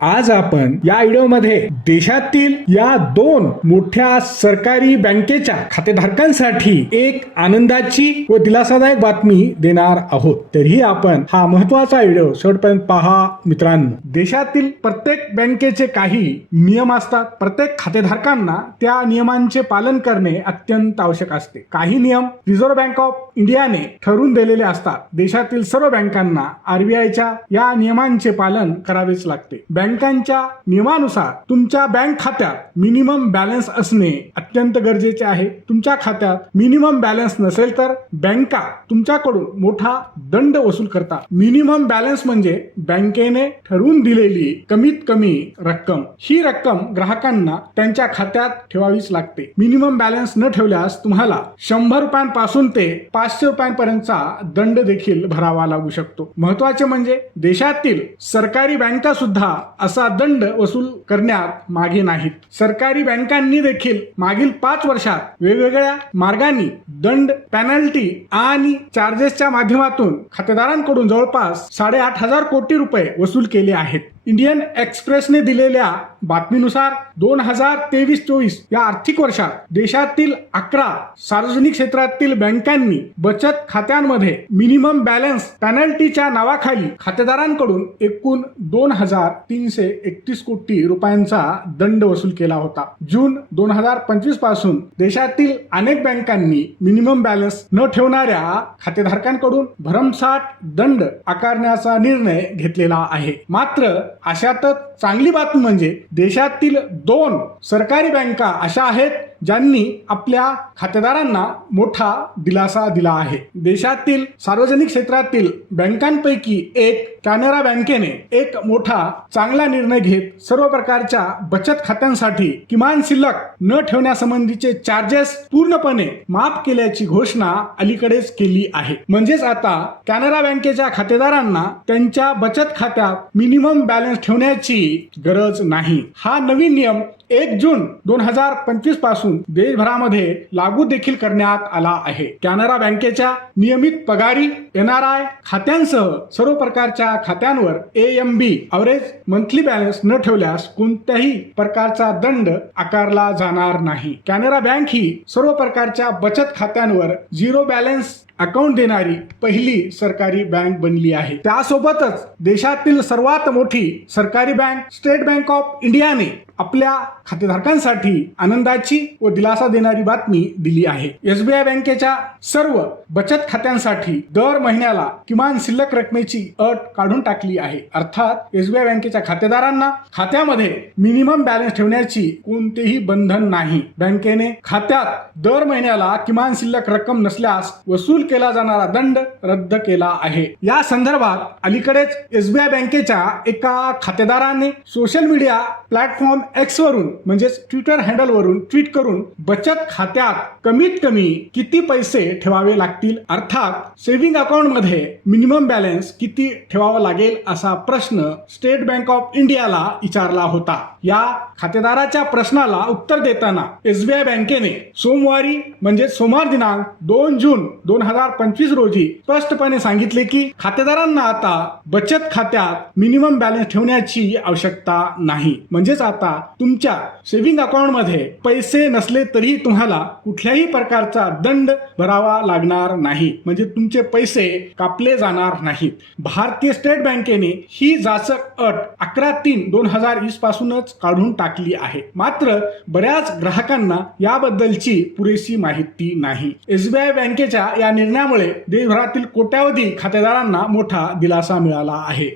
आज आपण या व्हिडिओमध्ये देशातील या दोन मोठ्या सरकारी बँकेच्या खातेधारकांसाठी एक आनंदाची व दिलासादायक बातमी देणार आहोत. तरीही आपण हा महत्त्वाचा व्हिडिओ शेवटपर्यंत पहा मित्रांनो. देशातील प्रत्येक बँकेचे काही नियम असतात. प्रत्येक खातेधारकांना त्या नियमांचे पालन करणे अत्यंत आवश्यक असते. काही नियम रिझर्व्ह बँक ऑफ इंडियाने ठरवून दिलेले असतात. देशातील सर्व बँकांना आरबीआयच्या या नियमांचे पालन करावेच लागते. बँक बँकांच्या नियमानुसार तुमच्या बँक खात्यात मिनिमम बॅलन्स असणे अत्यंत गरजेचे आहे. तुमच्या खात्यात मिनिमम बॅलन्स नसेल तर बँका तुमच्याकडून मोठा दंड वसूल करतात. मिनिमम बॅलन्स म्हणजे बँकेने ठरवून दिलेली कमीत कमी रक्कम. ही रक्कम ग्राहकांना त्यांच्या खात्यात ठेवावीच लागते. मिनिमम बॅलन्स न ठेवल्यास तुम्हाला शंभर रुपयांपासून ते पाचशे रुपयांपर्यंतचा दंड देखील भरावा लागू शकतो. महत्त्वाचे म्हणजे देशातील सरकारी बँका सुद्धा असा दंड वसूल करण्यात मागे नाहीत. सरकारी बँकांनी देखील मागील पाच वर्षात वेगवेगळ्या मार्गांनी दंड पॅनल्टी आणि चार्जेसच्या माध्यमातून खातेदारांकडून जवळपास साडेआठ हजार कोटी रुपये वसूल केले आहेत. इंडियन एक्सप्रेसने दिलेल्या बातमीनुसार दोन हजार तेवीस चोवीस या आर्थिक वर्षात देशातील अकरा सार्वजनिक क्षेत्रातील बँकांनी बचत खात्यांमध्ये मिनिमम बॅलन्स पॅनल्टीच्या नावाखाली खातेदारांकडून एकूण दोन हजार तीनशे एकतीस कोटी रुपयांचा दंड वसूल केला होता. जून दोन हजार पंचवीसपासून देशातील अनेक बँकांनी मिनिमम बॅलन्स न ठेवणाऱ्या खातेधारकांकडून भरमसाठ दंड आकारण्याचा निर्णय घेतलेला आहे. मात्र अशातच चांगली बातमी म्हणजे देशातील दोन सरकारी बँका अशा आहेत ज्यांनी आपल्या खातेदारांना मोठा दिलासा दिला आहे. देशातील सार्वजनिक क्षेत्रातील बँकांपैकी एक कॅनरा बँकेने एक मोठा चांगला निर्णय घेत सर्व प्रकारच्या बचत खात्यांसाठी किमान शिल्लक न ठेवण्यासंबंधीचे चार्जेस पूर्णपणे माफ केल्याची घोषणा अलीकडेच केली आहे. म्हणजेच आता कॅनरा बँकेच्या खातेदारांना त्यांच्या बचत खात्यात मिनिमम बॅलन्स ठेवण्याची गरज नाही. हा नवीन नियम एक जून दोन हजार पंचवीसपासून देशभरामध्ये लागू देखील करण्यात आला आहे. कॅनरा बँकेच्या नियमित पगारी एनआरआय खात्यांसह सर्व प्रकारच्या खात्यांवर A M B average monthly balance न ठेवल्यास कोणत्याही प्रकारचा दंड आकारला जाणार नाही. कॅनरा बँक ही सर्व प्रकारच्या बचत खात्यांवर झिरो बॅलन्स अकाउंट देणारी पहिली सरकारी बँक बनली आहे. त्यासोबतच देशातील सर्वात मोठी सरकारी बँक स्टेट बँक ऑफ इंडियाने आपल्या खातेधारकांसाठी आनंदाची व दिलासा देणारी बातमी दिली आहे. एसबीआय बँकेच्या सर्व बचत खात्यांसाठी दर महिन्याला किमान शिल्लक रकमेची अट काढून टाकली आहे. अर्थात एसबीआय बँकेच्या खातेदारांना खात्यामध्ये मिनिमम बॅलन्स ठेवण्याची कोणतेही बंधन नाही. बँकेने खात्यात दर महिन्याला किमान शिल्लक रक्कम नसल्यास वसूल केला जाणारा दंड रद्द केला आहे. या संदर्भात अलीकडेच एसबीआय बँकेच्या एका खातेदाराने सोशल मीडिया प्लॅटफॉर्म एक्स वरून म्हणजेच ट्विटर हँडल वरून ट्विट करून बचत खात्यात कमीत कमी किती पैसे ठेवावे लागतील? अर्थात सेव्हिंग अकाउंटमध्ये मिनिमम बॅलन्स किती ठेवावा लागेल असा प्रश्न स्टेट बँक ऑफ इंडियाला विचारला होता. या खातेदाराच्या प्रश्नाला उत्तर देताना एसबीआय बँकेने सोमवारी म्हणजे सोमवार दिनांक दोन जून दोन हजार पंचवीस रोजी स्पष्टपणे सांगितले की खातेदारांना आता बचत खात्यात मिनिमम बॅलन्स ठेवण्याची आवश्यकता नाही. म्हणजेच आता तुमच्या सेव्हिंग अकाउंटमध्ये पैसे नसले तरी तुम्हाला कुठल्याही प्रकारचा दंड भरावा लागणार नाही. म्हणजे तुमचे पैसे कापले जाणार नाहीत. भारतीय स्टेट बँकेने ही जाचक अट अकरा तीन दोन हजार वीस पासूनच काढून टाकली आहे. मात्र बऱ्याच ग्राहकांना याबद्दलची पुरेशी माहिती नाही. एसबीआय बँकेच्या या निर्णयामुळे देशभरातील कोट्यावधी खातेदारांना मोठा दिलासा मिळाला आहे.